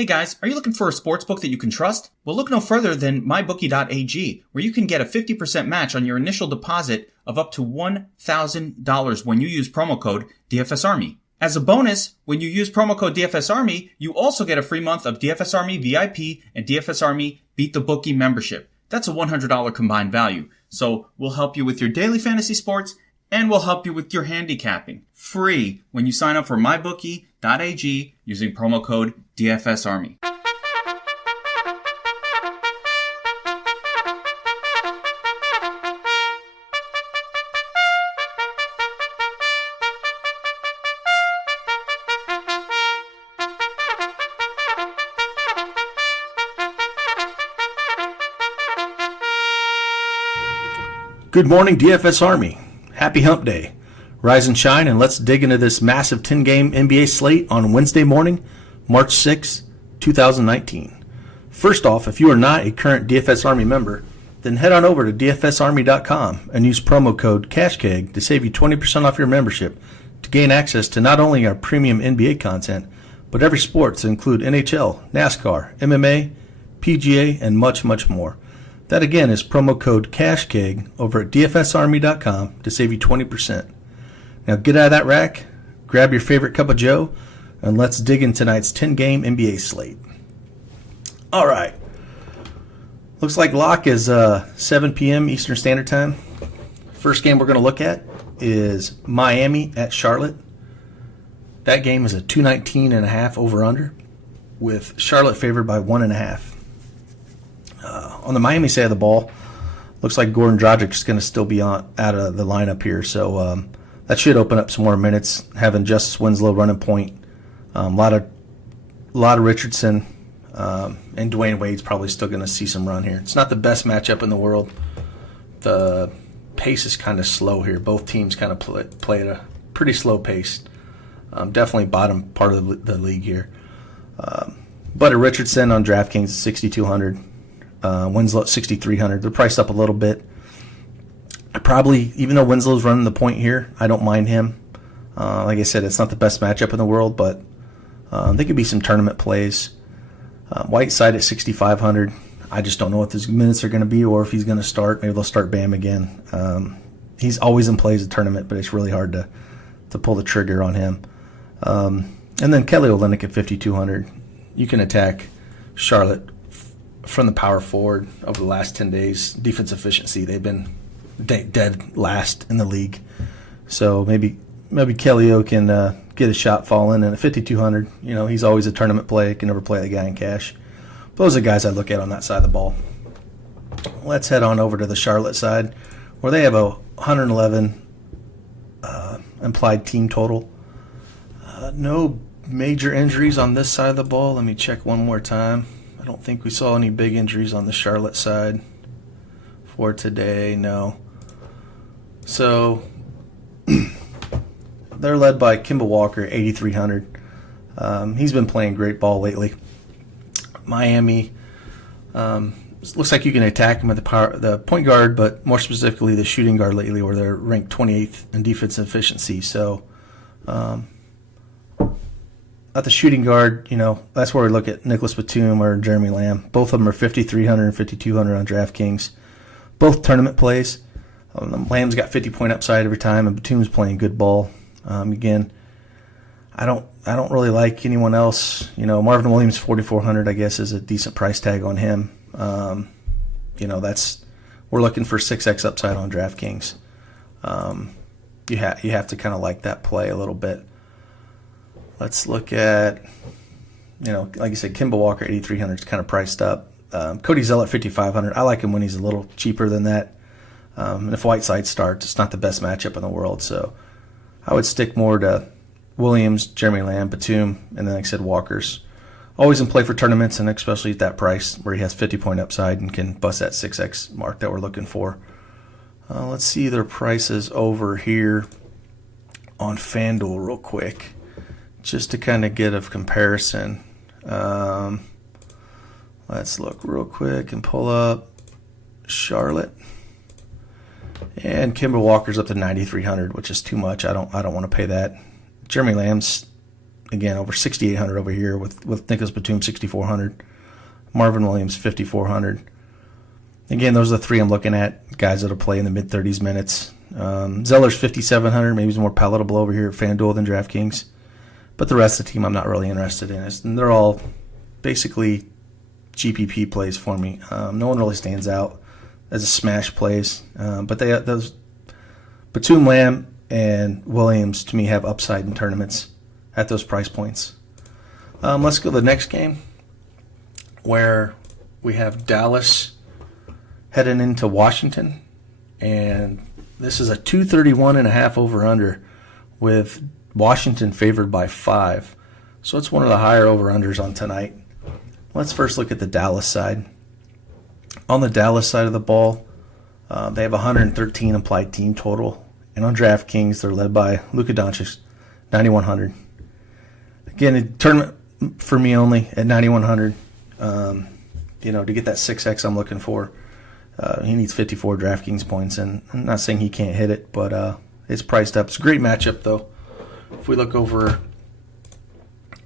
Hey guys, are you looking for a sportsbook that you can trust? Well, look no further than mybookie.ag, where you can get a 50% match on your initial deposit of up to $1,000 when you use promo code DFSArmy. As a bonus, when you use promo code DFSArmy, you also get a free month of DFS Army VIP and DFS Army Beat the Bookie membership. That's a $100 combined value. So we'll help you with your daily fantasy sports and we'll help you with your handicapping. Free when you sign up for mybookie.ag using promo code DFSArmy. Good morning, DFS Army. Happy Hump Day. Rise and shine, and let's dig into this massive 10-game NBA slate on Wednesday morning, March 6, 2019. First off, if you are not a current DFS Army member, then head on over to dfsarmy.com and use promo code Cash Keg to save you 20% off your membership to gain access to not only our premium NBA content, but every sport to include NHL, NASCAR, MMA, PGA, and much, much more. That again is promo code CashKeg over at dfsarmy.com to save you 20%. Now get out of that rack, grab your favorite cup of joe, and let's dig in tonight's 10-game NBA slate. All right. Looks like lock is 7 p.m. Eastern Standard Time. First game we're going to look at is Miami at Charlotte. That game is a 219.5 over-under with Charlotte favored by 1.5. On the Miami side of the ball, looks like Goran Dragic is going to still be out of the lineup here, so that should open up some more minutes. Having Justice Winslow running point, a lot of Richardson, and Dwayne Wade's probably still going to see some run here. It's not the best matchup in the world. The pace is kind of slow here. Both teams kind of play at a pretty slow pace. Definitely bottom part of the league here. But a Richardson on DraftKings is 6,200. Winslow at 6,300. They're priced up a little bit. Even though Winslow's running the point here, I don't mind him. Like I said, it's not the best matchup in the world, but there could be some tournament plays. Whiteside at 6,500. I just don't know what his minutes are going to be or if he's going to start. Maybe they'll start Bam again. He's always in play as a tournament, but it's really hard to pull the trigger on him. And then Kelly Olynyk at 5,200. You can attack Charlotte from the power forward over the last 10 days. Defense efficiency, they've been dead last in the league. So maybe Kelly O can get a shot falling. And at 5,200, he's always a tournament play. Can never play the guy in cash. Those are the guys I look at on that side of the ball. Let's head on over to the Charlotte side, where they have a 111 implied team total. No major injuries on this side of the ball. Let me check one more time. I don't think we saw any big injuries on the Charlotte side for today, no. So they're led by Kemba Walker, 8,300. He's been playing great ball lately. Miami, looks like you can attack him at the point guard, but more specifically the shooting guard lately, where they're ranked 28th in defensive efficiency. So at the shooting guard, that's where we look at Nicholas Batum or Jeremy Lamb. Both of them are 5,300 and 5,200 on DraftKings. Both tournament plays. Lamb's got 50-point upside every time, and Batum's playing good ball. Again, I don't really like anyone else. Marvin Williams 4,400, I guess, is a decent price tag on him. We're looking for 6x upside on DraftKings. You have to kind of like that play a little bit. Let's look at, like I said, Kemba Walker 8,300 is kind of priced up. Cody Zeller 5,500. I like him when he's a little cheaper than that. And if Whiteside starts, it's not the best matchup in the world. So I would stick more to Williams, Jeremy Lamb, Batum, and then, like I said, Walker's always in play for tournaments, and especially at that price where he has 50-point upside and can bust that 6x mark that we're looking for. Let's see their prices over here on FanDuel real quick, just to kind of get a comparison. Let's look real quick and pull up Charlotte. And Kemba Walker's up to 9,300, which is too much. I don't want to pay that. Jeremy Lamb's again, over 6,800 over here with Nicholas Batum 6,400, Marvin Williams 5,400. Again, those are the three I'm looking at, guys that'll play in the mid-30s minutes. Zeller's 5,700, maybe he's more palatable over here at FanDuel than DraftKings. But the rest of the team I'm not really interested in. And they're all basically GPP plays for me. No one really stands out as a smash plays. But those Batum, Lamb, and Williams, to me, have upside in tournaments at those price points. Let's go to the next game, where we have Dallas heading into Washington. And this is a 231.5 over-under with Washington favored by 5. So it's one of the higher over-unders on tonight. Let's first look at the Dallas side. On the Dallas side of the ball, they have 113 implied team total. And on DraftKings, they're led by Luka Doncic, 9,100. Again, a tournament for me only at 9,100. To get that 6X I'm looking for, he needs 54 DraftKings points. And I'm not saying he can't hit it, but it's priced up. It's a great matchup, though. If we look over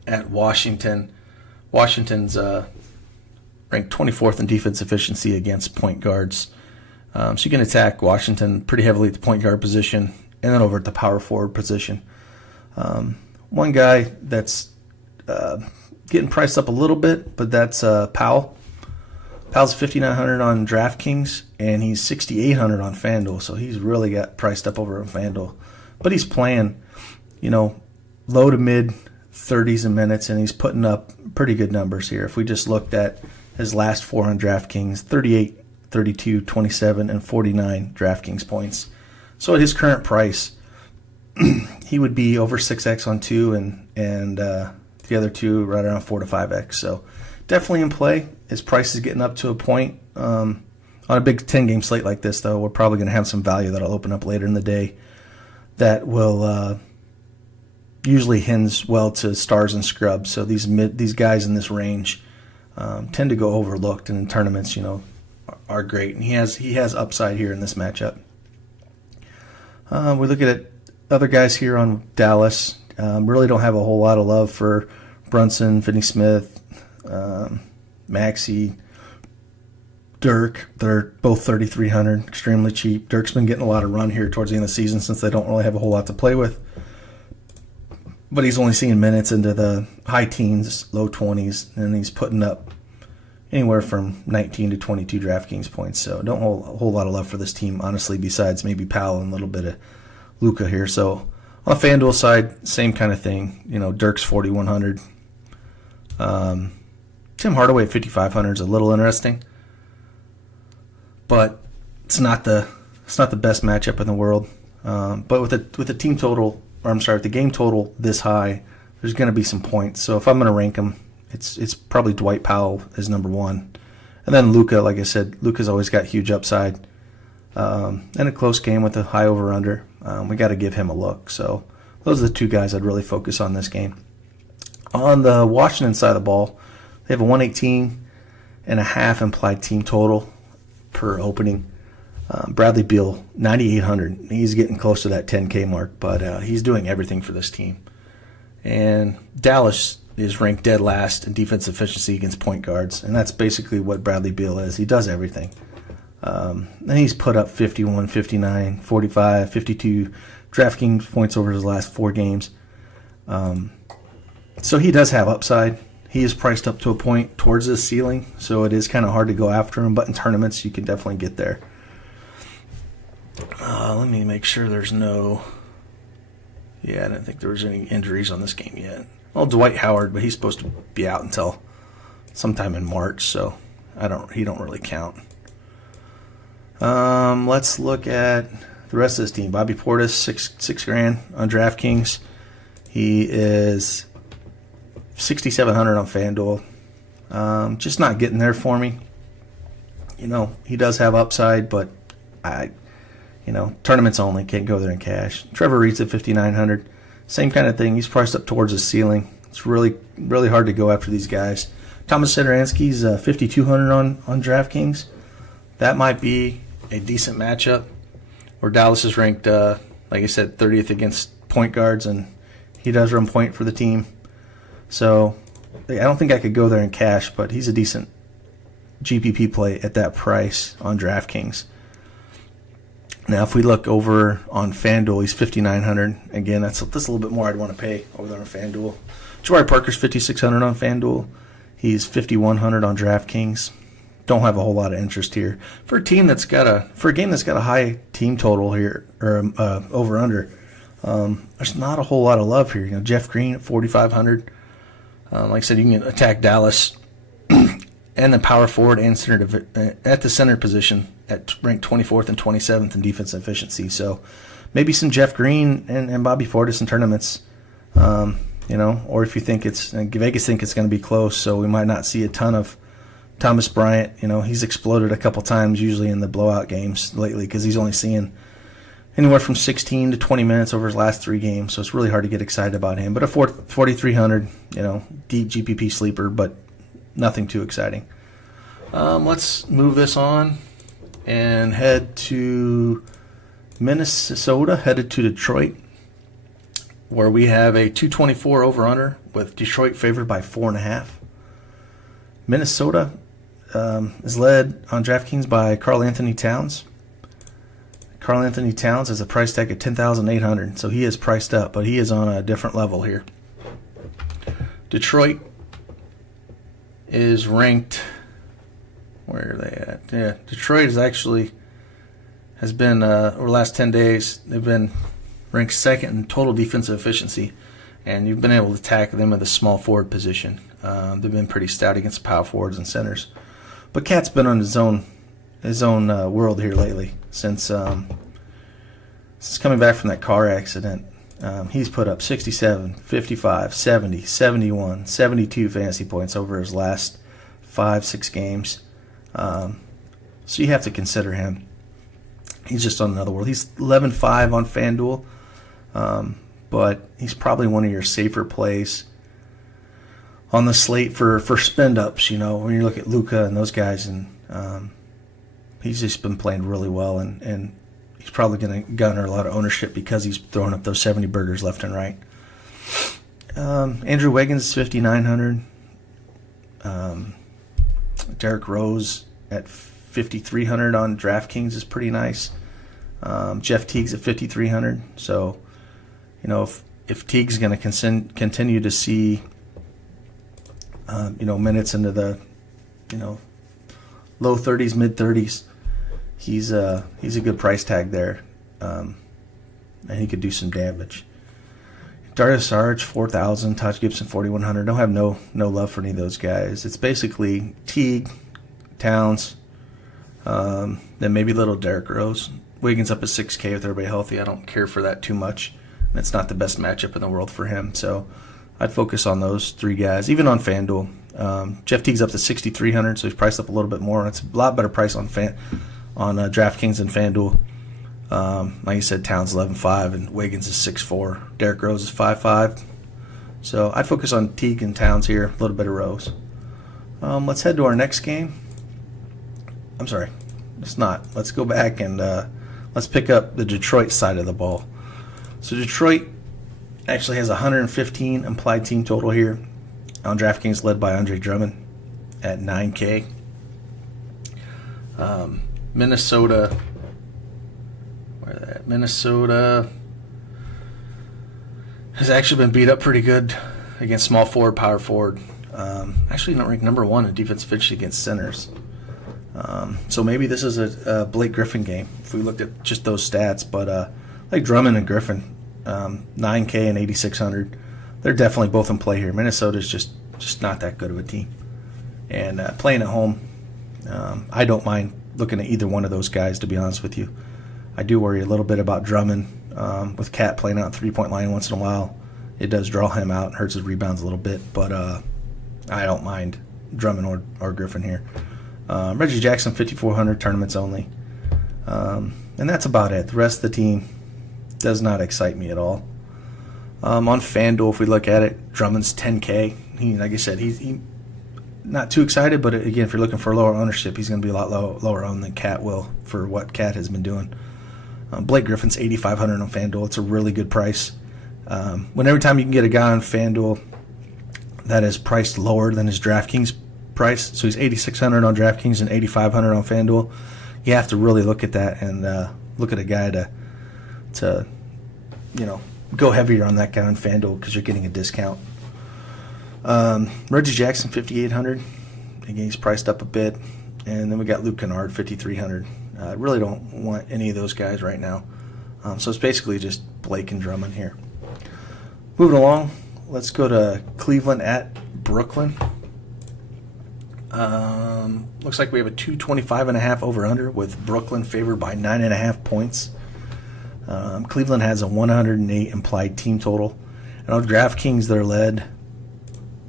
at Washington's ranked 24th in defense efficiency against point guards. So you can attack Washington pretty heavily at the point guard position and then over at the power forward position. One guy that's getting priced up a little bit, but that's Powell. Powell's 5,900 on DraftKings, and he's 6,800 on FanDuel, so he's really got priced up over on FanDuel. But he's playing, low to mid 30s in minutes, and he's putting up pretty good numbers here. If we just looked at his last 4 on DraftKings, 38, 32, 27, and 49 DraftKings points. So at his current price, he would be over 6X on 2 and the other two right around 4 to 5X. So definitely in play. His price is getting up to a point. On a big 10-game slate like this, though, we're probably going to have some value that'll open up later in the day that will usually hinge well to stars and scrubs. So these guys in this range tend to go overlooked, and in tournaments, are great. And he has upside here in this matchup. We look at other guys here on Dallas. Really don't have a whole lot of love for Brunson, Finney-Smith, Maxey, Dirk. They're both 3,300, extremely cheap. Dirk's been getting a lot of run here towards the end of the season since they don't really have a whole lot to play with. But he's only seeing minutes into the high teens, low 20s, and he's putting up anywhere from 19 to 22 DraftKings points. So don't hold a whole lot of love for this team, honestly, besides maybe Powell and a little bit of Luka here. So on the FanDuel side, same kind of thing. Dirk's 4,100. Tim Hardaway at 5,500 is a little interesting, but it's not the best matchup in the world. But with the team total, with the game total this high, there's going to be some points. So if I'm going to rank them, it's probably Dwight Powell as number 1, and then Luka. Like I said, Luka's always got huge upside, and a close game with a high over under. We got to give him a look. So those are the two guys I'd really focus on this game. On the Washington side of the ball, they have a 118.5 implied team total per opening. Bradley Beal, 9,800. He's getting close to that 10K mark, but he's doing everything for this team. And Dallas is ranked dead last in defense efficiency against point guards, and that's basically what Bradley Beal is. He does everything. And he's put up 51, 59, 45, 52 DraftKings points over his last 4 games. So he does have upside. He is priced up to a point towards his ceiling, so it is kind of hard to go after him, but in tournaments you can definitely get there. Let me make sure there's no... Yeah, I didn't think there was any injuries on this game yet. Well, Dwight Howard, but he's supposed to be out until sometime in March, so he don't really count. Let's look at the rest of this team. Bobby Portis, six grand on DraftKings. He is 6,700 on FanDuel. Just not getting there for me. He does have upside, but tournaments only, can't go there in cash. Trevor Reed's at 5,900. Same kind of thing. He's priced up towards his ceiling. It's really, really hard to go after these guys. Thomas Satoransky's 5,200 on DraftKings. That might be a decent matchup where Dallas is ranked, like I said, 30th against point guards, and he does run point for the team. So I don't think I could go there in cash, but he's a decent GPP play at that price on DraftKings. Now, if we look over on FanDuel, he's $5,900. Again, that's a little bit more I'd want to pay over there on FanDuel. Jawari Parker's $5,600 on FanDuel. He's $5,100 on DraftKings. Don't have a whole lot of interest here for a game that's got a high team total here, or over under. There's not a whole lot of love here. Jeff Green at $4,500. Like I said, you can attack Dallas and the power forward and center at the center position at ranked 24th and 27th in defense efficiency. So maybe some Jeff Green and Bobby Portis in tournaments. Or if you think Vegas think it's going to be close, so we might not see a ton of Thomas Bryant. He's exploded a couple times, usually in the blowout games lately, because he's only seeing anywhere from 16 to 20 minutes over his last 3 games, so it's really hard to get excited about him. But a 4,300, deep GPP sleeper, but nothing too exciting. Let's move this on and head to Minnesota, headed to Detroit, where we have a 224 over-under with Detroit favored by 4.5. Minnesota is led on DraftKings by Karl Anthony Towns. Karl Anthony Towns has a price tag of $10,800, so he is priced up, but he is on a different level here. Detroit is ranked, where are they at? Yeah, Detroit has been, over the last 10 days, they've been ranked second in total defensive efficiency, and you've been able to attack them at the small forward position. They've been pretty stout against power forwards and centers. But Cat's been on his own world here lately since coming back from that car accident. He's put up 67, 55, 70, 71, 72 fantasy points over his last 5-6 games. So you have to consider him. He's just on another world. He's 11-5 on FanDuel, but he's probably one of your safer plays on the slate for spend-ups, when you look at Luka and those guys. And he's just been playing really well, and he's probably going to garner a lot of ownership because he's throwing up those 70 burgers left and right. Andrew Wiggins is $5,900. Derrick Rose at $5,300 on DraftKings is pretty nice. Jeff Teague's at $5,300. So, if Teague's going to continue to see, minutes into the, low 30s, mid 30s, he's a good price tag there, and he could do some damage. Darius Sarge, 4,000. Taj Gibson, 4,100. Don't have no love for any of those guys. It's basically Teague, Towns, then maybe little Derrick Rose. Wiggins up at 6K with everybody healthy. I don't care for that too much. And it's not the best matchup in the world for him. So I'd focus on those 3 guys, even on FanDuel. Jeff Teague's up to 6,300, so he's priced up a little bit more. It's a lot better price on DraftKings and FanDuel. Like you said, Towns 11.5 and Wiggins is 6.4. Derrick Rose is 5.5. So I'd focus on Teague and Towns here, a little bit of Rose. Let's head to our next game. I'm sorry, it's not. Let's go back and let's pick up the Detroit side of the ball. So Detroit actually has 115 implied team total here on DraftKings, led by Andre Drummond at 9K. Minnesota has actually been beat up pretty good against small forward, power forward. Actually not ranked number 1 in defense efficiency against centers. So maybe this is a Blake Griffin game if we looked at just those stats. But like Drummond and Griffin, 9K and 8,600, they're definitely both in play here. Minnesota's just not that good of a team. And playing at home, I don't mind looking at either one of those guys, to be honest with you. I do worry a little bit about Drummond with Cat playing out 3-point line once in a while. It does draw him out and hurts his rebounds a little bit, but I don't mind Drummond or Griffin here. Reggie Jackson, 5,400, tournaments only. And that's about it. The rest of the team does not excite me at all. On FanDuel, if we look at it, Drummond's 10K. Like I said, he not too excited, but again, if you're looking for lower ownership, he's going to be a lot lower owned than Cat will for what Cat has been doing. Blake Griffin's 8,500 on FanDuel. It's a really good price. Every time you can get a guy on FanDuel that is priced lower than his DraftKings price. So he's $8,600 on DraftKings and $8,500 on FanDuel. You have to really look at that and look at a guy to go heavier on that guy on FanDuel because you're getting a discount. Reggie Jackson, $5,800. Again, he's priced up a bit. And then we got Luke Kennard, $5,300. I really don't want any of those guys right now. So it's basically just Blake and Drummond here. Moving along, let's go to Cleveland at Brooklyn. Looks like we have a 225.5 over-under with Brooklyn favored by 9.5 points. Cleveland has a 108 implied team total. And on DraftKings, they're led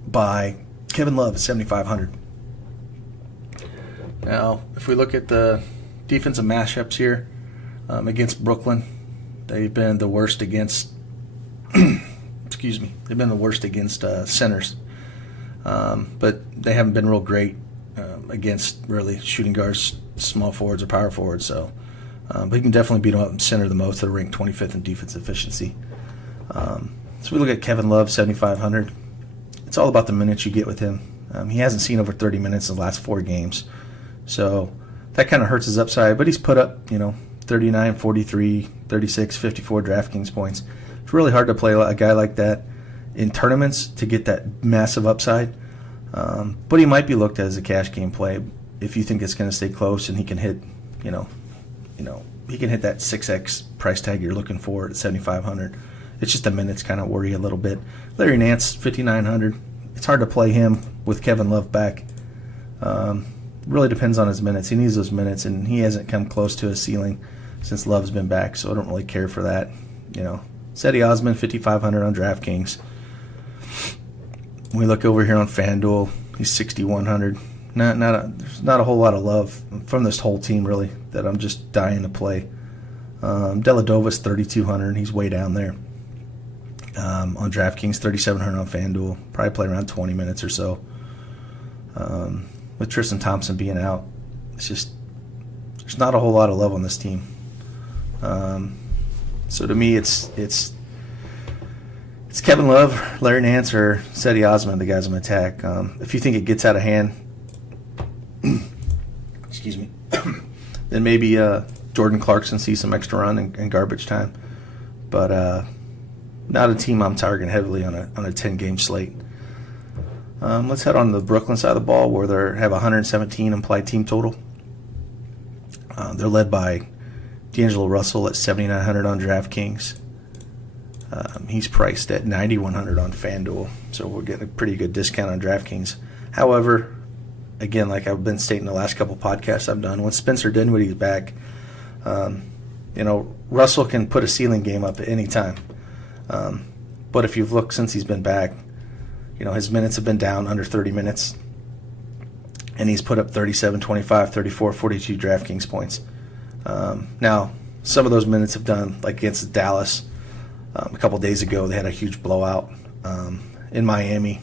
by Kevin Love at 7,500. Now, if we look at the defensive matchups here against Brooklyn, they've been the worst against they've been the worst against centers. But they haven't been real great against really shooting guards, small forwards, or power forwards. So, but he can definitely beat them up in center the most. They're ranked 25th in defense efficiency. So we look at Kevin Love, 7,500. It's all about the minutes you get with him. He hasn't seen over 30 minutes in the last 4 games. So that kind of hurts his upside. But he's put up, 39, 43, 36, 54 DraftKings points. It's really hard to play a guy like that in tournaments to get that massive upside. But he might be looked at as a cash game play if you think it's going to stay close and he can hit, he can hit that 6x price tag you're looking for at 7,500. It's just the minutes kind of worry a little bit. Larry Nance, 5,900. It's hard to play him with Kevin Love back. Really depends on his minutes. He needs those minutes, and he hasn't come close to his ceiling since Love's been back, so I don't really care for that. Cedi Osman, 5,500 on DraftKings. When we look over here on FanDuel, he's 6,100. There's not a whole lot of love from this whole team, really, that I'm just dying to play. Deladova's 3,200. He's way down there. On DraftKings, 3,700 on FanDuel. Probably play around 20 minutes or so. With Tristan Thompson being out, there's not a whole lot of love on this team. So to me, it's Kevin Love, Larry Nance, or Cedi Osman, the guys on attack. If you think it gets out of hand, excuse me, then maybe Jordan Clarkson sees some extra run and garbage time. But not a team I'm targeting heavily on a 10-game slate. Let's head on to the Brooklyn side of the ball where they have 117 implied team total. They're led by D'Angelo Russell at 7,900 on DraftKings. He's priced at 9,100 on FanDuel, so we're getting a pretty good discount on DraftKings. However, again, like I've been stating the last couple podcasts I've done, when Spencer Dinwiddie's back, Russell can put a ceiling game up at any time. But if you've looked since he's been back, his minutes have been down under 30 minutes, and he's put up 37, 25, 34, 42 DraftKings points. Now, some of those minutes have done, like against Dallas a couple days ago, they had a huge blowout. In Miami,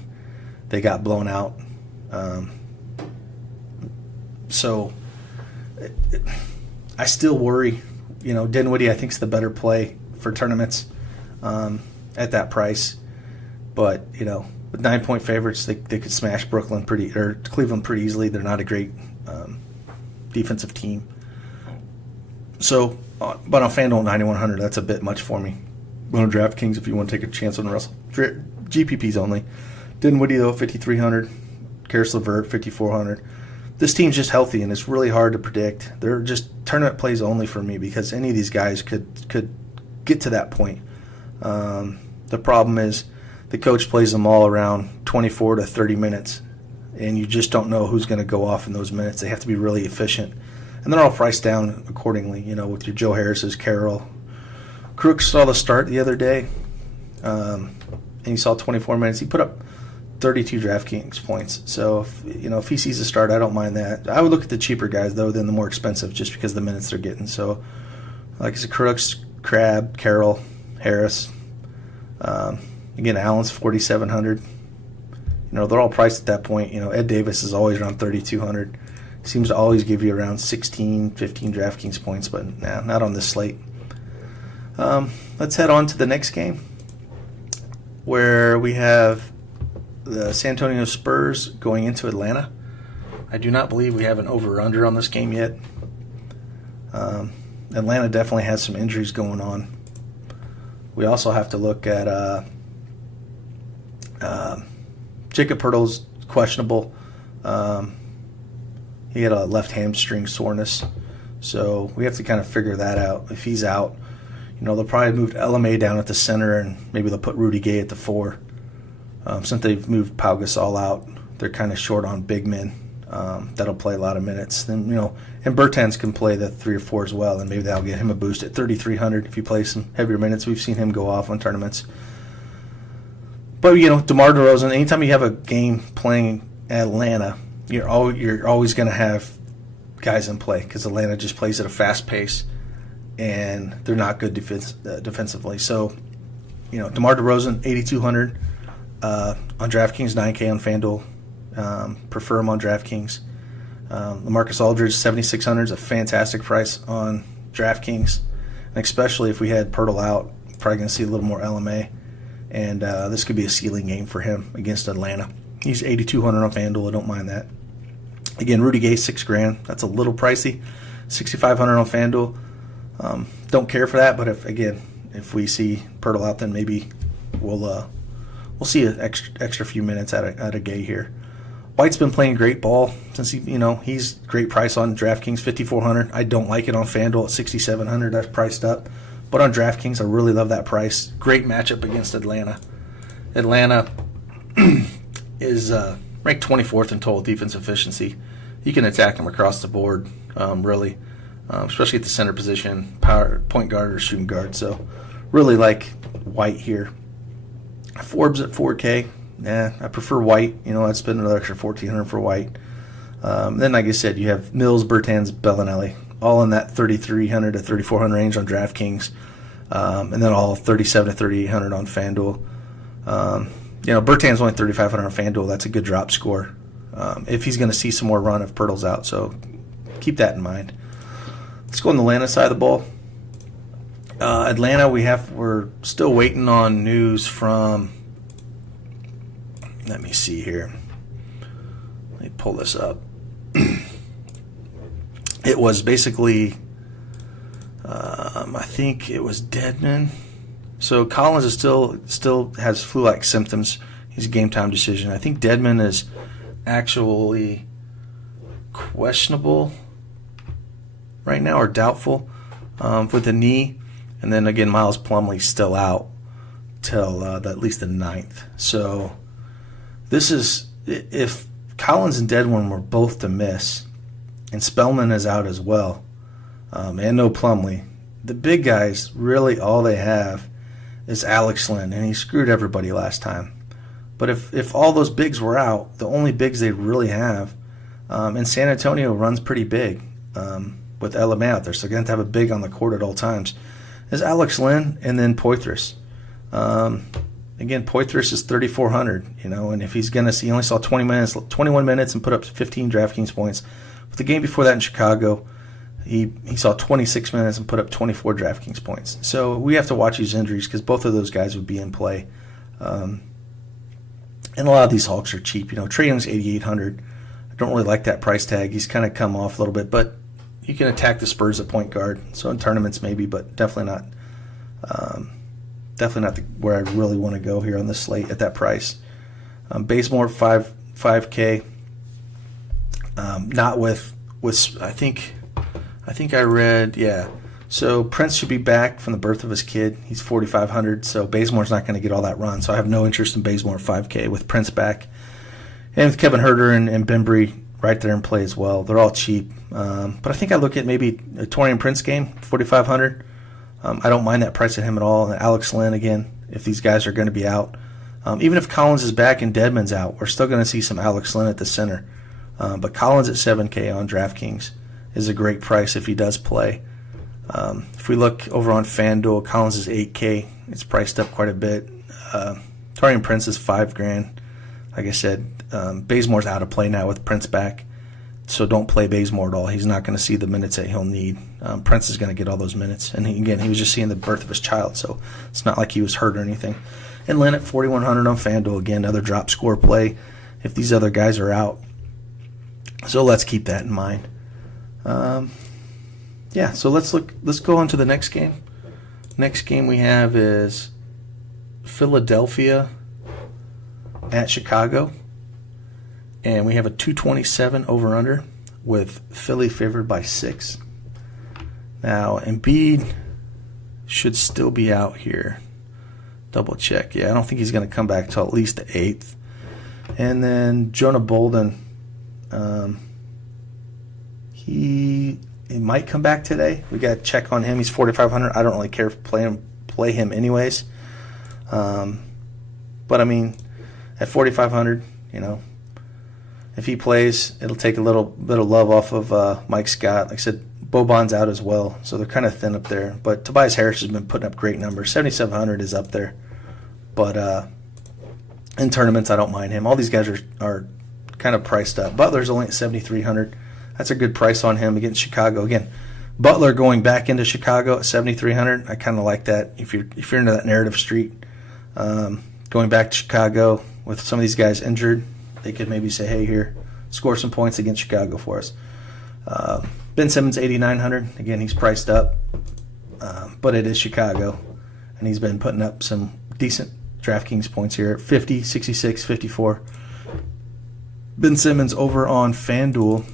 they got blown out. So I still worry. Dinwiddie, I think, is the better play for tournaments at that price. But, with 9-point favorites, they could smash Cleveland pretty easily. They're not a great defensive team. So, but on FanDuel 9,100, that's a bit much for me. But on DraftKings, if you want to take a chance on Russell, GPPs only. Dinwiddie, though, 5,300. Karis LeVert, 5,400. This team's just healthy, and it's really hard to predict. They're just tournament plays only for me because any of these guys could get to that point. The problem is the coach plays them all around 24 to 30 minutes, and you just don't know who's going to go off in those minutes. They have to be really efficient. And they're all priced down accordingly, with your Joe Harris's, Carroll. Crooks saw the start the other day, and he saw 24 minutes. He put up 32 DraftKings points. So, if he sees a start, I don't mind that. I would look at the cheaper guys, though, than the more expensive, just because of the minutes they're getting. So, like I said, Crooks, Crabbe, Carroll, Harris. Again, Allen's 4,700. They're all priced at that point. Ed Davis is always around 3,200. Seems to always give you around 16, 15 DraftKings points, but not on this slate. Let's head on to the next game, where we have the San Antonio Spurs going into Atlanta. I do not believe we have an over-under on this game yet. Atlanta definitely has some injuries going on. We also have to look at Jakob Poeltl's questionable. He had a left hamstring soreness, so we have to kind of figure that out. If he's out, they'll probably move LMA down at the center, and maybe they'll put Rudy Gay at the 4. Since they've moved Pau Gasol out, they're kind of short on big men that'll play a lot of minutes. Then and Bertans can play the 3 or 4 as well, and maybe that'll get him a boost at 3,300 if he plays some heavier minutes. We've seen him go off on tournaments. But DeMar DeRozan, anytime you have a game playing at Atlanta, you're always going to have guys in play because Atlanta just plays at a fast pace, and they're not good defensively. So, DeMar DeRozan, 8,200 on DraftKings, 9K on FanDuel. Prefer him on DraftKings. LaMarcus Aldridge, 7,600 is a fantastic price on DraftKings, and especially if we had Poeltl out, probably going to see a little more LMA, and this could be a ceiling game for him against Atlanta. He's 8,200 on FanDuel. I don't mind that. Again, Rudy Gay, $6,000. That's a little pricey. 6,500 on FanDuel. Don't care for that, but if we see Poeltl out, then maybe we'll see an extra few minutes out of Gay here. White's been playing great ball since he's great price on DraftKings, 5,400. I don't like it on FanDuel at 6,700. That's priced up, but on DraftKings, I really love that price. Great matchup against Atlanta. Atlanta is ranked 24th in total defense efficiency. You can attack them across the board, really, especially at the center position, point guard or shooting guard. So, really like White here. Forbes at 4K. I prefer White. I'd spend another extra $1,400 for White. Then, like I said, you have Mills, Bertans, Bellinelli, all in that 3,300 to 3,400 range on DraftKings, and then all 3,700 to 3,800 on FanDuel. Bertans only 3,500 on FanDuel. That's a good drop score if he's going to see some more run if Poeltl's out. So keep that in mind. Let's go on the Atlanta side of the ball. Atlanta, we're still waiting on news from. Let me see here. Let me pull this up. It was basically, I think it was Dedmon. So Collins is still has flu-like symptoms. He's a game-time decision. I think Dedmon is actually questionable right now or doubtful with the knee. And then again, Miles Plumlee's still out till at least the 9th. So this is, if Collins and Dedmon were both to miss, and Spellman is out as well, and no Plumlee, the big guys, really all they have is Alex Len, and he screwed everybody last time. But if all those bigs were out, the only bigs they really have, and San Antonio runs pretty big with LMA out there, so they're going to have a big on the court at all times, is Alex Len and then Poitras. Again, Poitras is 3,400, and if he's going to see, he only saw 21 minutes and put up 15 DraftKings points. But the game before that in Chicago, he saw 26 minutes and put up 24 DraftKings points. So we have to watch these injuries because both of those guys would be in play. And a lot of these Hawks are cheap. Trae Young's 8,800. I don't really like that price tag. He's kind of come off a little bit, but you can attack the Spurs at point guard. So in tournaments maybe, but definitely not. Definitely not where I really want to go here on the slate at that price. Bazemore 5K. Not with I think I read, yeah. So Prince should be back from the birth of his kid. He's 4,500, so Bazemore's not going to get all that run. So I have no interest in Bazemore 5K with Prince back. And with Kevin Huerter and Bembry right there in play as well. They're all cheap. But I think I look at maybe a Taurean Prince game, 4,500. I don't mind that price at him at all. And Alex Len, again, if these guys are going to be out. Even if Collins is back and Dedmon's out, we're still going to see some Alex Len at the center. But Collins at 7K on DraftKings is a great price if he does play. If we look over on FanDuel, Collins is 8K. It's priced up quite a bit. Taurean Prince is $5,000. Like I said, Bazemore's out of play now with Prince back. So don't play Bazemore at all. He's not going to see the minutes that he'll need. Prince is going to get all those minutes. And he was just seeing the birth of his child, so it's not like he was hurt or anything. And Lynn at 4,100 on FanDuel. Again, another drop score play if these other guys are out. So let's keep that in mind. So let's go on to the next game. Next game we have is Philadelphia at Chicago. And we have a 227 over-under with Philly favored by 6. Now, Embiid should still be out here. Double check. Yeah, I don't think he's going to come back till at least the 8th. And then Jonah Bolden, he might come back today. We got to check on him. He's 4,500. I don't really care if play him anyways. But I mean, at 4,500, if he plays, it'll take a little bit of love off of Mike Scott. Like I said, Boban's out as well, so they're kind of thin up there. But Tobias Harris has been putting up great numbers. 7,700 is up there. But in tournaments, I don't mind him. All these guys are kind of priced up. Butler's only at 7,300. That's a good price on him against Chicago. Again, Butler going back into Chicago at 7,300. I kind of like that. If you're into that narrative street, going back to Chicago with some of these guys injured, they could maybe say, hey, here, score some points against Chicago for us. Ben Simmons, 8,900. Again, he's priced up, but it is Chicago, and he's been putting up some decent DraftKings points here at 50, 66, 54. Ben Simmons over on FanDuel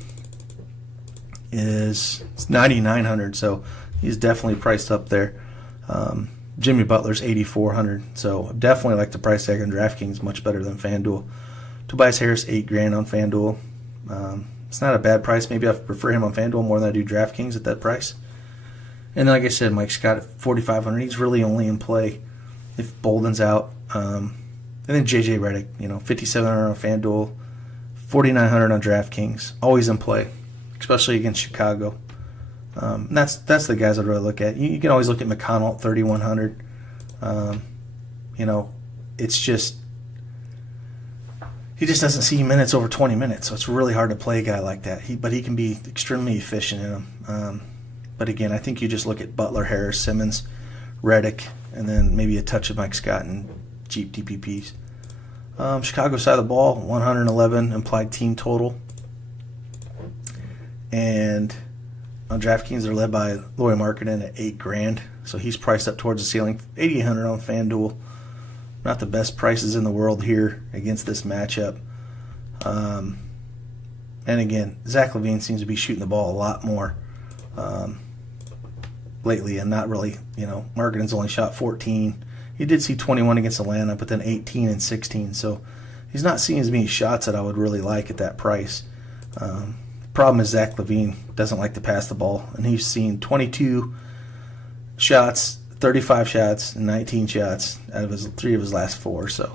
is 9,900, so he's definitely priced up there. Jimmy Butler's 8,400, so definitely like the price tag on DraftKings, much better than FanDuel. Tobias Harris, $8,000 on FanDuel. It's not a bad price. Maybe I prefer him on FanDuel more than I do DraftKings at that price. And like I said, Mike Scott at 4,500. He's really only in play if Bolden's out. And then JJ Redick, 5,700 on FanDuel, 4,900 on DraftKings. Always in play, especially against Chicago. That's the guys I'd really look at. You can always look at McConnell at 3,100. It's just he just doesn't see minutes over 20 minutes, so it's really hard to play a guy like that. But he can be extremely efficient in them. But again, I think you just look at Butler, Harris, Simmons, Redick, and then maybe a touch of Mike Scott and cheap DPPs. Chicago side of the ball, 111 implied team total. And on DraftKings, they're led by Lauri Markkanen at $8,000, so he's priced up towards the ceiling. 8,800 on FanDuel. Not the best prices in the world here against this matchup. And again, Zach LaVine seems to be shooting the ball a lot more lately, and not really, Markkanen's only shot 14. He did see 21 against Atlanta, but then 18 and 16. So he's not seeing as many shots that I would really like at that price. Problem is Zach LaVine doesn't like to pass the ball, and he's seen 22 shots, 35 shots, and 19 shots out of three of his last 4. So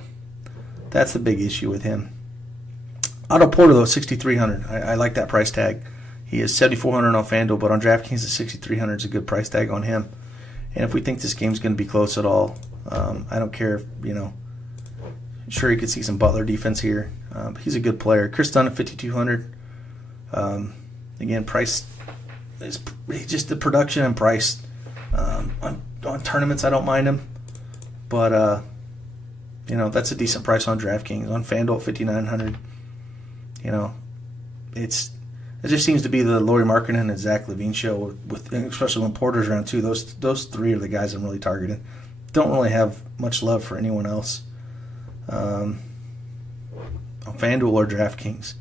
that's the big issue with him. Otto Porter, though, 6,300. I like that price tag. He is 7,400 on FanDuel, but on DraftKings, 6,300 is a good price tag on him. And if we think this game's going to be close at all, I don't care if, sure you could see some Butler defense here. But he's a good player. Chris Dunn at 5,200. Again, price is just the production and price. On tournaments, I don't mind him. But, that's a decent price on DraftKings. On FanDuel at 5,900, it just seems to be the Lauri Markkanen and Zach LaVine show, with especially when Porter's around too. Those three are the guys I'm really targeting. Don't really have much love for anyone else on FanDuel or DraftKings.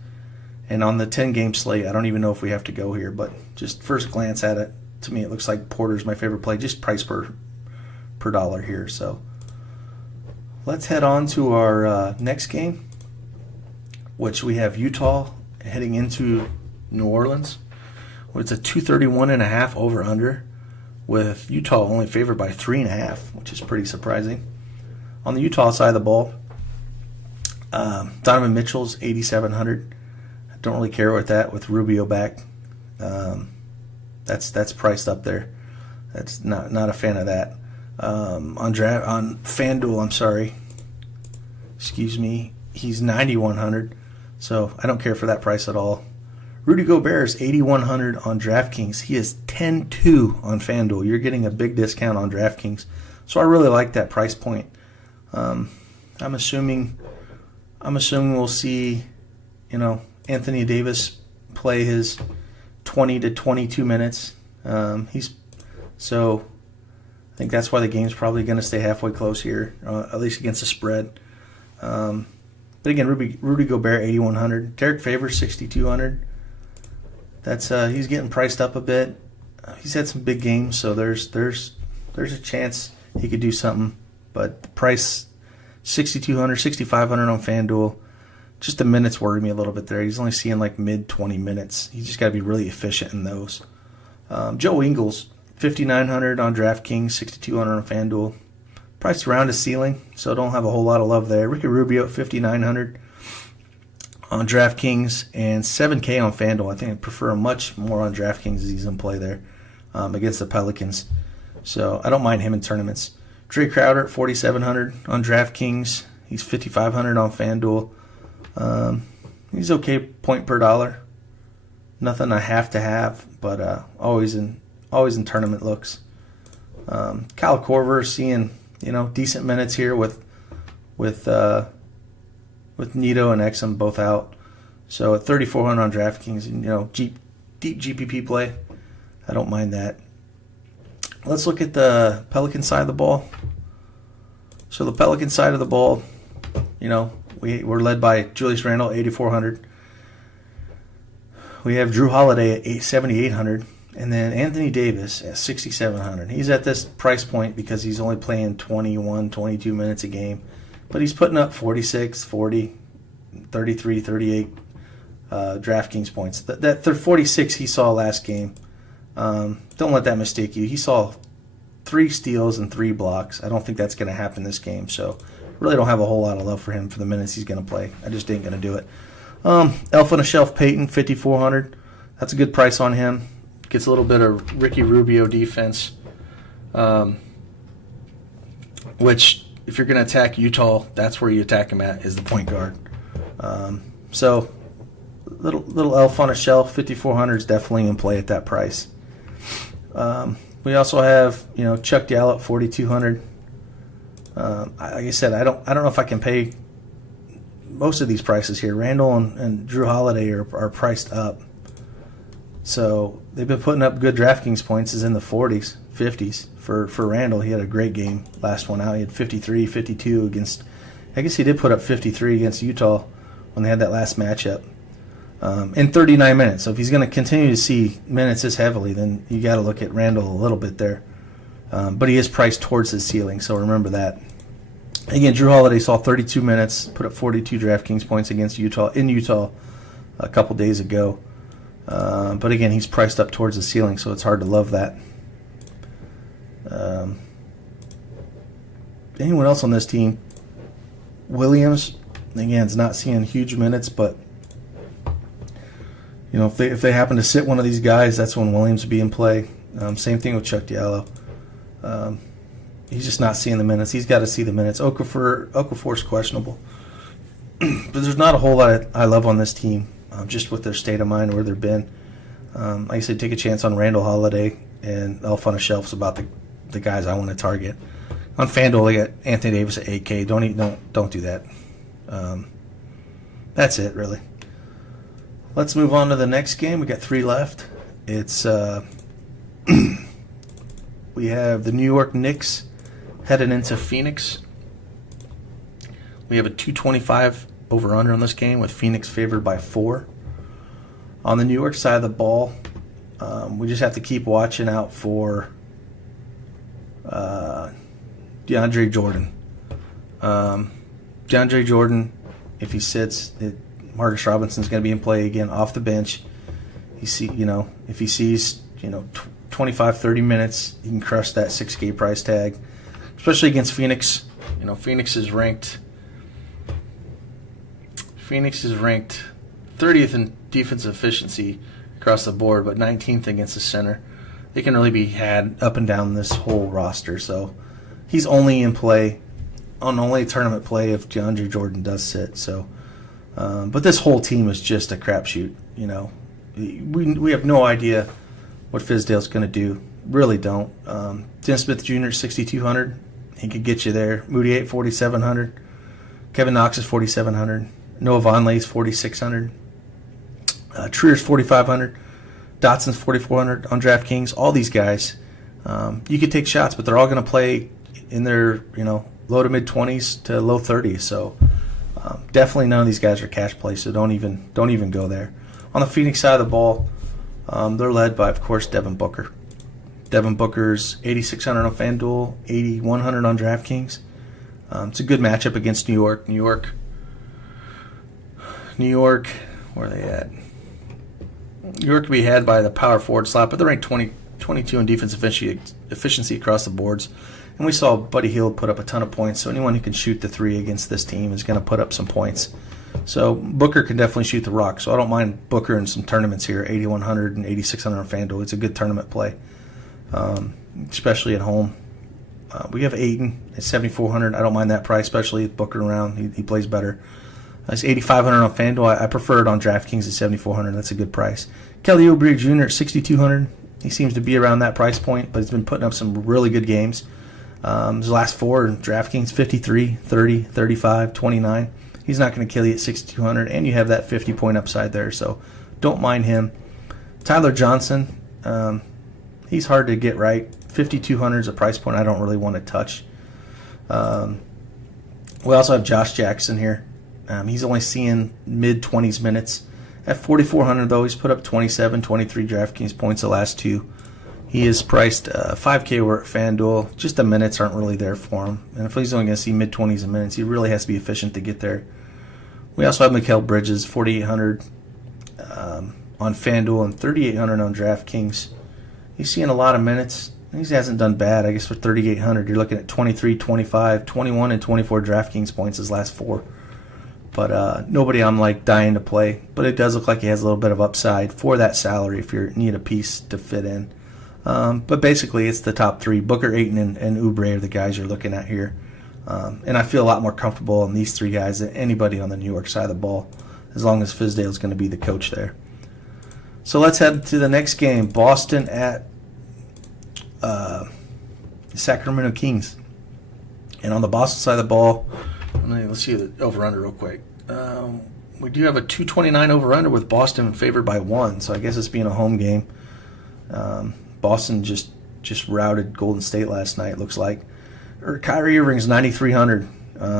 And on the 10-game slate, I don't even know if we have to go here, but just first glance at it, to me it looks like Porter's my favorite play, just price per dollar here. So let's head on to our next game, which we have Utah heading into New Orleans. It's a 231.5 over-under, with Utah only favored by 3.5, which is pretty surprising. On the Utah side of the ball, Donovan Mitchell's 8,700. I don't really care with that with Rubio back. That's priced up there. That's not a fan of that. On FanDuel, he's 9,100. So I don't care for that price at all. Rudy Gobert is 8,100 on DraftKings. He is 10-2 on FanDuel. You're getting a big discount on DraftKings. So I really like that price point. I'm assuming we'll see, Anthony Davis play his 20 to 22 minutes. I think that's why the game's probably going to stay halfway close here, at least against the spread. But again, Rudy Gobert 8,100, Derek Favors 6,200. That's he's getting priced up a bit. He's had some big games, so there's a chance he could do something. But the price 6,200, 6,500 on FanDuel. Just the minutes worry me a little bit there. He's only seeing like mid 20 minutes. He's just got to be really efficient in those. Joe Ingles 5,900 on DraftKings, 6,200 on FanDuel. Priced around his ceiling, so don't have a whole lot of love there. Ricky Rubio at 5,900 on DraftKings and $7K on FanDuel. I think I prefer him much more on DraftKings as he's in play there against the Pelicans. So I don't mind him in tournaments. Dre Crowder at 4,700 on DraftKings. He's 5,500 on FanDuel. He's okay point per dollar. Nothing I have to have, but always in tournament looks. Kyle Korver seeing decent minutes here with Nito and Exum both out. So at 3,400 on DraftKings, deep GPP play. I don't mind that. Let's look at the Pelican side of the ball. So the Pelican side of the ball, we're led by Julius Randle, 8,400. We have Drew Holiday at 7,800. And then Anthony Davis at 6,700. He's at this price point because he's only playing 21, 22 minutes a game. But he's putting up 46, 40, 33, 38 DraftKings points. That 46 he saw last game, don't let that mistake you. He saw 3 steals and 3 blocks. I don't think that's going to happen this game. So really don't have a whole lot of love for him for the minutes he's going to play. I just ain't going to do it. Elf on a Shelf Peyton, 5,400. That's a good price on him. Gets a little bit of Ricky Rubio defense, which if you're going to attack Utah, that's where you attack him at, is the point guard. So little Elf on a Shelf, 5,400 is definitely in play at that price. We also have Chuck Diallo at 4,200. Like I said, I don't know if I can pay most of these prices here. Randall and Drew Holiday are priced up. So they've been putting up good DraftKings points, is in the 40s, 50s. For Randall, he had a great game last one out. He had 53, 52 against, I guess he did put up 53 against Utah when they had that last matchup in 39 minutes. So if he's going to continue to see minutes this heavily, then you got to look at Randall a little bit there. But he is priced towards his ceiling, so remember that. Again, Drew Holiday saw 32 minutes, put up 42 DraftKings points against Utah a couple days ago. But again, he's priced up towards the ceiling, so it's hard to love that. Anyone else on this team? Williams, again, is not seeing huge minutes, but if they happen to sit one of these guys, that's when Williams would be in play. Same thing with Chuck Diallo. He's just not seeing the minutes. He's got to see the minutes. Okafor's questionable. But there's not a whole lot I love on this team. Just with their state of mind, where they've been. Like I said, take a chance on Randall Holiday and Elf on a Shelf's about the guys I want to target. On FanDuel, I got Anthony Davis at 8K. Don't do that. That's it, really. Let's move on to the next game. We got 3 left. It's we have the New York Knicks heading into Phoenix. We have a 225 over-under on this game, with Phoenix favored by 4. On the New York side of the ball, we just have to keep watching out for DeAndre Jordan. DeAndre Jordan, if he sits, Marcus Robinson's going to be in play again off the bench. If he sees 25, 30 minutes, he can crush that 6K price tag, especially against Phoenix. Phoenix is ranked 30th in defensive efficiency across the board, but 19th against the center. They can really be had up and down this whole roster. So he's only in play on only tournament play if DeAndre Jordan does sit. So, but this whole team is just a crapshoot. We have no idea what Fizdale's going to do. Really don't. Dennis Smith Jr. 6,200 He could get you there. Moody at 4,700. Kevin Knox is 4,700. Noah Vonleh is 4,600. Trier's 4,500. Dotson's 4,400 on DraftKings. All these guys, you could take shots, but they're all going to play in their low to mid 20s to low 30s. So definitely none of these guys are cash plays. So don't even go there. On the Phoenix side of the ball, they're led by, of course, Devin Booker. Devin Booker's 8,600 on FanDuel, 8,100 on DraftKings. It's a good matchup against New York. New York, where are they at? New York can be had by the power forward slot, but they're ranked 22 in defensive efficiency across the boards. And we saw Buddy Hield put up a ton of points, so anyone who can shoot the three against this team is going to put up some points. So Booker can definitely shoot the rock, so I don't mind Booker in some tournaments here, 8,100 and 8,600 on FanDuel. It's a good tournament play, especially at home. We have Ayton at 7,400. I don't mind that price, especially with Booker around. He plays better. It's 8,500 on FanDuel. I prefer it on DraftKings at 7,400. That's a good price. Kelly Oubre Jr. at 6,200. He seems to be around that price point, but he's been putting up some really good games. His last four in DraftKings, 53, 30, 35, 29. He's not going to kill you at 6,200, and you have that 50-point upside there, so don't mind him. Tyler Johnson, he's hard to get right. 5,200 is a price point I don't really want to touch. We also have Josh Jackson here. He's only seeing mid-20s minutes. At 4,400, though, he's put up 27, 23 DraftKings points the last two. He is priced $5K over at FanDuel. Just the minutes aren't really there for him. And if he's only going to see mid-20s in minutes, he really has to be efficient to get there. We also have Mikal Bridges, 4,800 on FanDuel and 3,800 on DraftKings. He's seeing a lot of minutes. He hasn't done bad. I guess for 3,800, you're looking at 23, 25, 21, and 24 DraftKings points his last four. But nobody I'm dying to play. But it does look like he has a little bit of upside for that salary if you need a piece to fit in. But basically, it's the top three. Booker, Ayton, and Oubre are the guys you're looking at here. And I feel a lot more comfortable in these three guys than anybody on the New York side of the ball, as long as Fizdale's going to be the coach there. So let's head to the next game. Boston at Sacramento Kings. And on the Boston side of the ball, let's see the over-under real quick. We do have a 229 over-under with Boston favored by 1, so I guess it's being a home game. Boston just routed Golden State last night, looks like. Kyrie Irving's 9,300.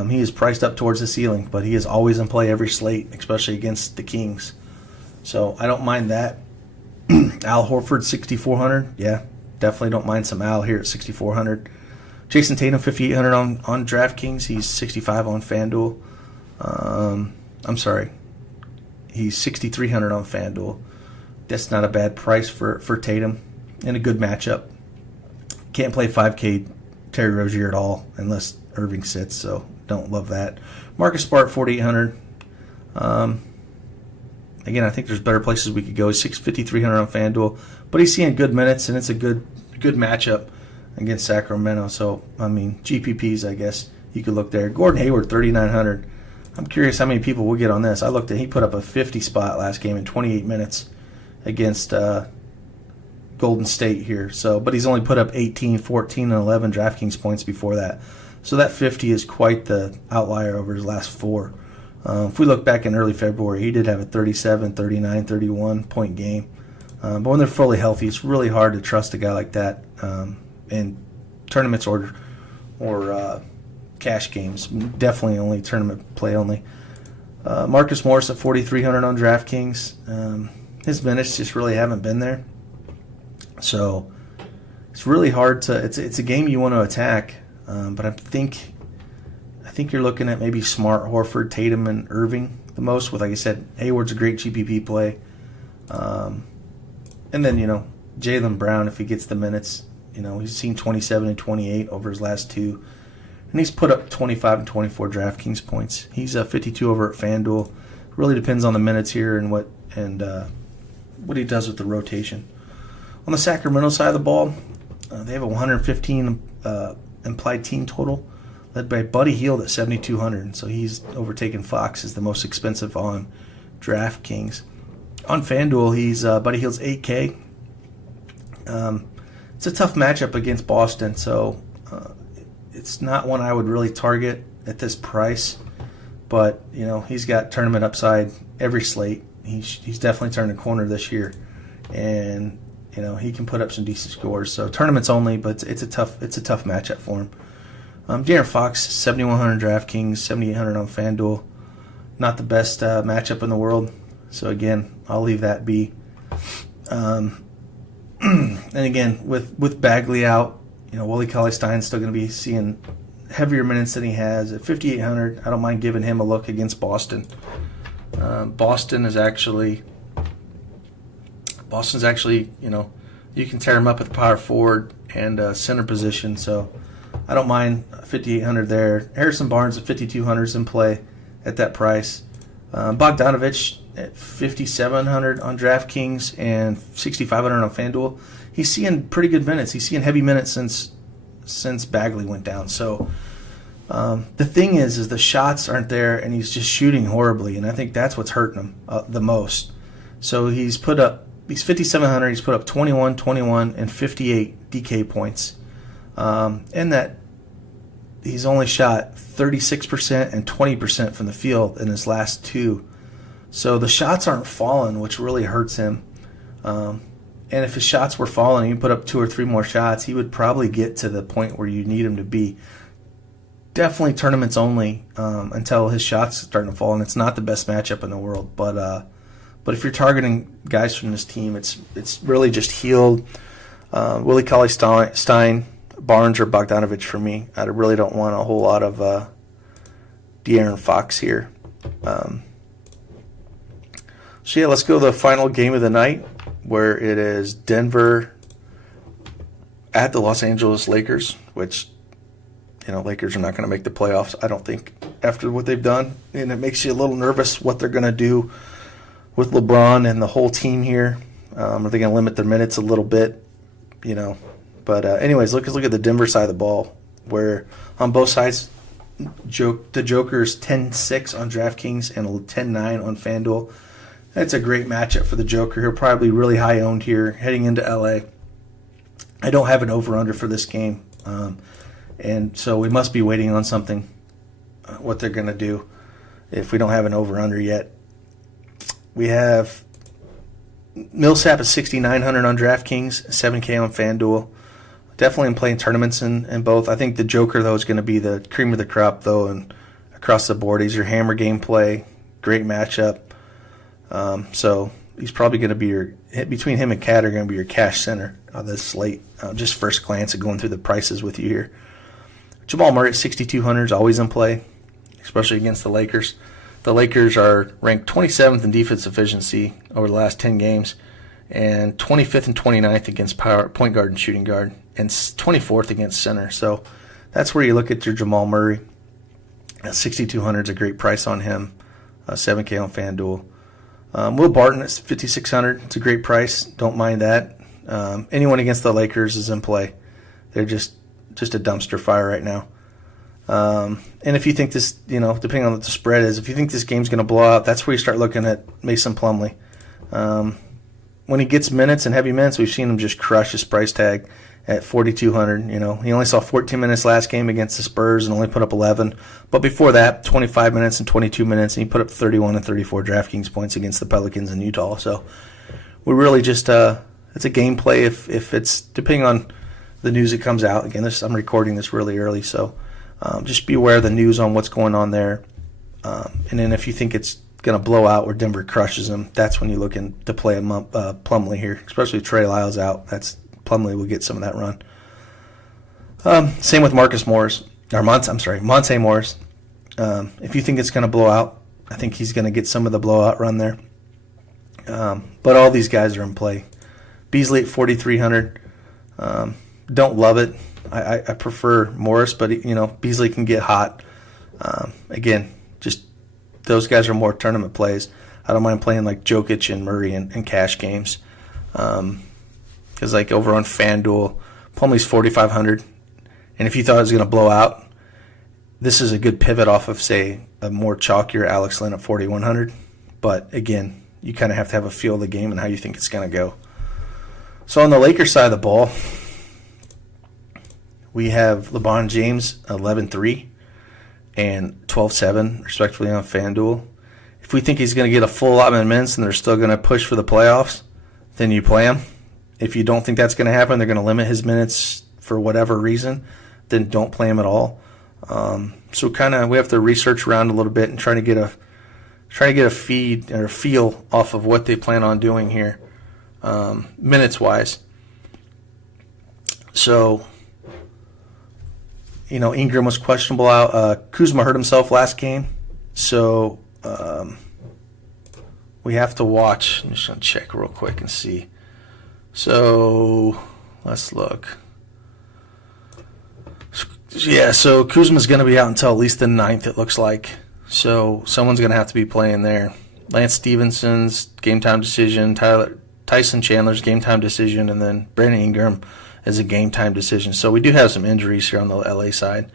He is priced up towards the ceiling, but he is always in play every slate, especially against the Kings. So I don't mind that. Al Horford, 6,400. Yeah, definitely don't mind some Al here at 6,400. Jason Tatum, 5,800 on DraftKings. He's 65 on FanDuel. I'm sorry. He's 6,300 on FanDuel. That's not a bad price for Tatum and a good matchup. Can't play 5K Terry Rozier at all unless Irving sits, so don't love that. Marcus Smart, 4,800. Again, I think there's better places we could go. He's 5,300 on FanDuel, but he's seeing good minutes, and it's a good matchup against Sacramento. So, I mean, GPPs, I guess you could look there. Gordon Hayward, 3,900. I'm curious how many people will get on this. I looked at he put up a 50 spot last game in 28 minutes against Golden State here. So, but he's only put up 18, 14, and 11 DraftKings points before that. So that 50 is quite the outlier over his last four. If we look back in early February, he did have a 37, 39, 31 point game. But when they're fully healthy, it's really hard to trust a guy like that in tournaments or cash games. Definitely only tournament play only. Marcus Morris at 4,300 on DraftKings. His minutes just really haven't been there. So it's really hard to. It's a game you want to attack, but I think you're looking at maybe Smart, Horford, Tatum, and Irving the most. With, like I said, Hayward's a great GPP play, and then Jaylen Brown if he gets the minutes. He's seen 27 and 28 over his last two, and he's put up 25 and 24 DraftKings points. He's 52 over at FanDuel. Really depends on the minutes here and what he does with the rotation. On the Sacramento side of the ball, they have a 115 implied team total, led by Buddy Hield at 7,200. So he's overtaken Fox as the most expensive on DraftKings. On FanDuel, Buddy Hield's 8K. It's a tough matchup against Boston, so it's not one I would really target at this price. But, he's got tournament upside every slate. He's definitely turned a corner this year. And, he can put up some decent scores. So tournaments only, but it's a tough matchup for him. De'Aaron Fox, 7,100 DraftKings, 7,800 on FanDuel. Not the best matchup in the world. So, again, I'll leave that be. And, again, with Bagley out, Willie Cauley-Stein's still going to be seeing heavier minutes than he has. At 5,800, I don't mind giving him a look against Boston. Boston's actually, you can tear him up at the power forward and center position. So I don't mind 5,800 there. Harrison Barnes at 5,200 is in play at that price. Bogdanovich at 5,700 on DraftKings and 6,500 on FanDuel. He's seeing pretty good minutes. He's seeing heavy minutes since Bagley went down. So the thing is the shots aren't there, and he's just shooting horribly, and I think that's what's hurting him the most. So he's 5,700. He's put up 21, 21, and 58 DK points, and that he's only shot 36% and 20% from the field in his last two. So the shots aren't falling, which really hurts him. And if his shots were falling and he put up 2 or 3 more shots, he would probably get to the point where you need him to be. Definitely tournaments only until his shots are starting to fall, and it's not the best matchup in the world. But if you're targeting guys from this team, it's really just Hield, Willie Cauley-Stein, Barnes, or Bogdanovich for me. I really don't want a whole lot of De'Aaron Fox here. So yeah, let's go to the final game of the night, where it is Denver at the Los Angeles Lakers, which, Lakers are not going to make the playoffs, I don't think, after what they've done. And it makes you a little nervous what they're going to do with LeBron and the whole team here. Are they going to limit their minutes a little bit? But anyways, look at the Denver side of the ball, where on both sides, the Joker's 10-6 on DraftKings and 10-9 on FanDuel. That's a great matchup for the Joker. He'll probably be really high owned here heading into LA. I don't have an over-under for this game, and so we must be waiting on something, what they're going to do if we don't have an over-under yet. We have Millsap at 6,900 on DraftKings, 7K on FanDuel. Definitely in playing tournaments in both. I think the Joker, though, is going to be the cream of the crop, though, and across the board. He's your hammer game play. Great matchup. So he's probably going to be between him and Cat are going to be your cash center on this slate. Just first glance at going through the prices with you here. Jamal Murray at 6,200 is always in play, especially against the Lakers. The Lakers are ranked 27th in defense efficiency over the last 10 games, and 25th and 29th against point guard and shooting guard, and 24th against center. So that's where you look at your Jamal Murray. 6,200 is a great price on him. 7K on FanDuel. Will Barton at 5,600. It's a great price. Don't mind that. Anyone against the Lakers is in play. They're just a dumpster fire right now. And if you think this, depending on what the spread is, if you think this game's going to blow out, that's where you start looking at Mason Plumlee. When he gets minutes and heavy minutes, we've seen him just crush his price tag at 4,200. He only saw 14 minutes last game against the Spurs and only put up 11. But before that, 25 minutes and 22 minutes, and he put up 31 and 34 DraftKings points against the Pelicans in Utah. So we're really just it's a game play if it's depending on the news that comes out. Again, I'm recording this really early, so just be aware of the news on what's going on there. And then if you think it's going to blow out where Denver crushes them, that's when you look in to play Plumlee here, especially if Trey Lyles out. Plumlee will get some of that run. Same with Monte Morris. If you think it's going to blow out, I think he's going to get some of the blowout run there. But all these guys are in play. Beasley at 4,300. Don't love it. I prefer Morris, but Beasley can get hot. Again, just those guys are more tournament plays. I don't mind playing like Jokic and Murray and cash games. Because like over on FanDuel, Plumlee's 4,500. And if you thought it was going to blow out, this is a good pivot off of, say, a more chalkier Alex Len at 4,100. But again, you kind of have to have a feel of the game and how you think it's going to go. So on the Lakers side of the ball, we have LeBron James 11-3 and 12-7 respectively on FanDuel. If we think he's going to get a full allotment of minutes and they're still going to push for the playoffs, then you play him. If you don't think that's going to happen, they're going to limit his minutes for whatever reason, then don't play him at all. So kind of we have to research around a little bit and try to get a feed or a feel off of what they plan on doing here, minutes wise. So, Ingram was questionable out. Kuzma hurt himself last game, so we have to watch. I'm just going to check real quick and see. So let's look. Yeah, so Kuzma's going to be out until at least the 9th, it looks like. So someone's going to have to be playing there. Lance Stevenson's game time decision, Tyson Chandler's game time decision, and then Brandon Ingram is a game time decision. So we do have some injuries here on the LA side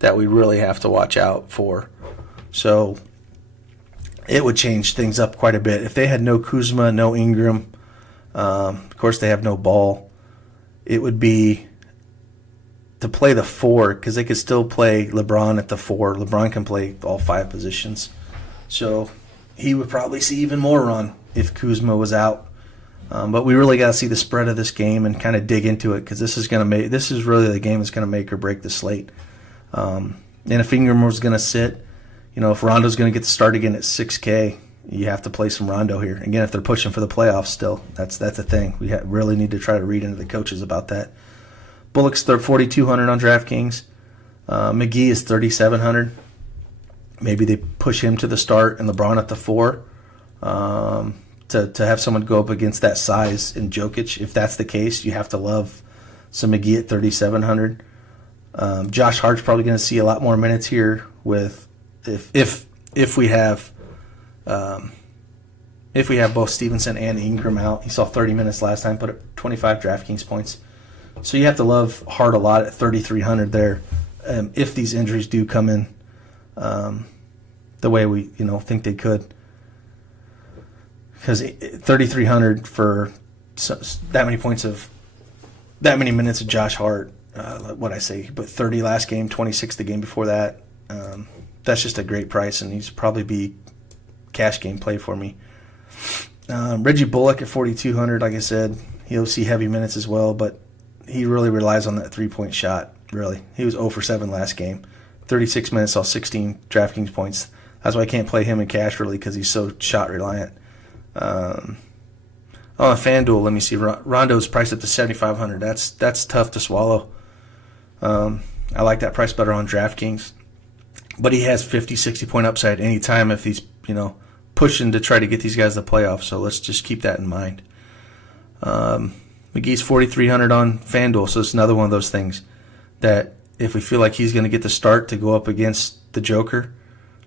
that we really have to watch out for. So it would change things up quite a bit. If they had no Kuzma, no Ingram, of course they have no Ball, it would be to play the 4 because they could still play LeBron at the 4. LeBron can play all 5 positions. So he would probably see even more run if Kuzma was out. But we really got to see the spread of this game and kind of dig into it because this is really the game that's going to make or break the slate. And if Ingram was going to sit, if Rondo's going to get the start again at 6K, you have to play some Rondo here. Again, if they're pushing for the playoffs still, that's a thing. We really need to try to read into the coaches about that. Bullock's 4,200 on DraftKings. McGee is 3,700. Maybe they push him to the start and LeBron at the 4 to have someone go up against that size in Jokic. If that's the case, you have to love some McGee at 3,700. Josh Hart's probably going to see a lot more minutes here with if we have both Stevenson and Ingram out. He saw 30 minutes last time, put up 25 DraftKings points. So you have to love Hart a lot at 3,300 there. If these injuries do come in the way we think they could, because 3,300 for that many minutes of Josh Hart. What I say, he put 30 last game, 26 the game before that. That's just a great price, and he's probably be cash game play for me. Reggie Bullock at 4,200, like I said, he'll see heavy minutes as well, but he really relies on that three-point shot, really. He was 0 for 7 last game. 36 minutes, saw 16 DraftKings points. That's why I can't play him in cash, really, because he's so shot-reliant. On FanDuel, let me see. Rondo's priced up to 7,500. That's tough to swallow. I like that price better on DraftKings. But he has 50, 60-point upside anytime if he's, pushing to try to get these guys to the playoffs. So let's just keep that in mind. McGee's 4,300 on FanDuel, so it's another one of those things that if we feel like he's going to get the start to go up against the Joker,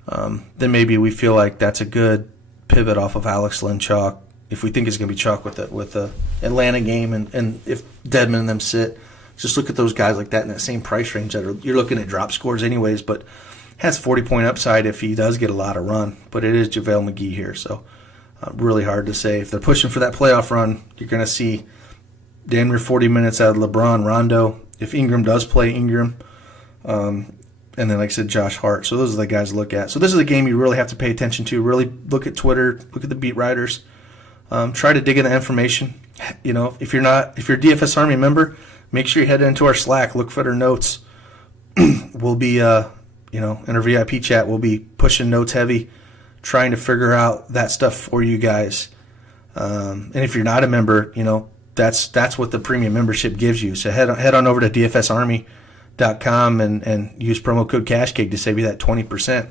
then maybe we feel like that's a good pivot off of Alex Len chalk. If we think it's going to be chalk with the Atlanta game, and if Dedmon and them sit, just look at those guys like that in that same price range. You're looking at drop scores anyways, but has 40-point upside if he does get a lot of run. But it is JaVale McGee here, so really hard to say. If they're pushing for that playoff run, you're going to see damn near 40 minutes out of LeBron, Rondo. If Ingram does play, Ingram. And then, like I said, Josh Hart. So those are the guys to look at. So this is a game you really have to pay attention to. Really look at Twitter, look at the beat writers. Try to dig into the information. If you're a DFS Army member, make sure you head into our Slack. Look for their notes. We'll be, in our VIP chat, we'll be pushing notes heavy, trying to figure out that stuff for you guys. And if you're not a member, that's what the premium membership gives you. So head on over to dfsarmy.com and use promo code Cash Keg to save you that 20%.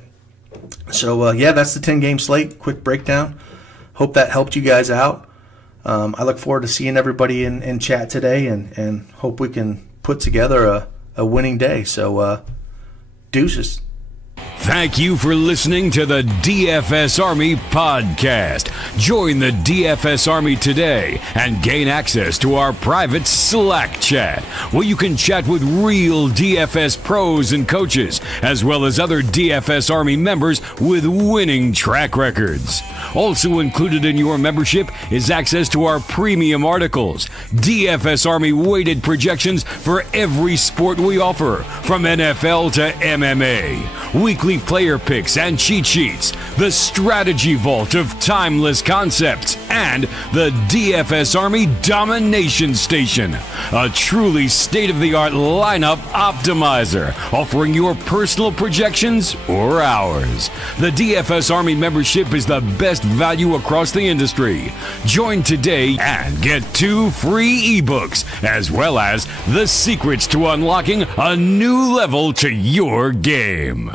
So that's the 10-game slate. Quick breakdown. Hope that helped you guys out. I look forward to seeing everybody in chat today, and hope we can put together a winning day. So deuces. Thank you for listening to the DFS Army podcast. Join the DFS Army today and gain access to our private Slack chat, where you can chat with real DFS pros and coaches, as well as other DFS Army members with winning track records. Also included in your membership is access to our premium articles, DFS Army weighted projections for every sport we offer, from NFL to MMA, weekly player picks and cheat sheets, the strategy vault of timeless concepts, and the DFS Army Domination Station, a truly state-of-the-art lineup optimizer, offering your personal projections or ours. The DFS Army membership is the best value across the industry. Join today and get 2 free ebooks, as well as the secrets to unlocking a new level to your game.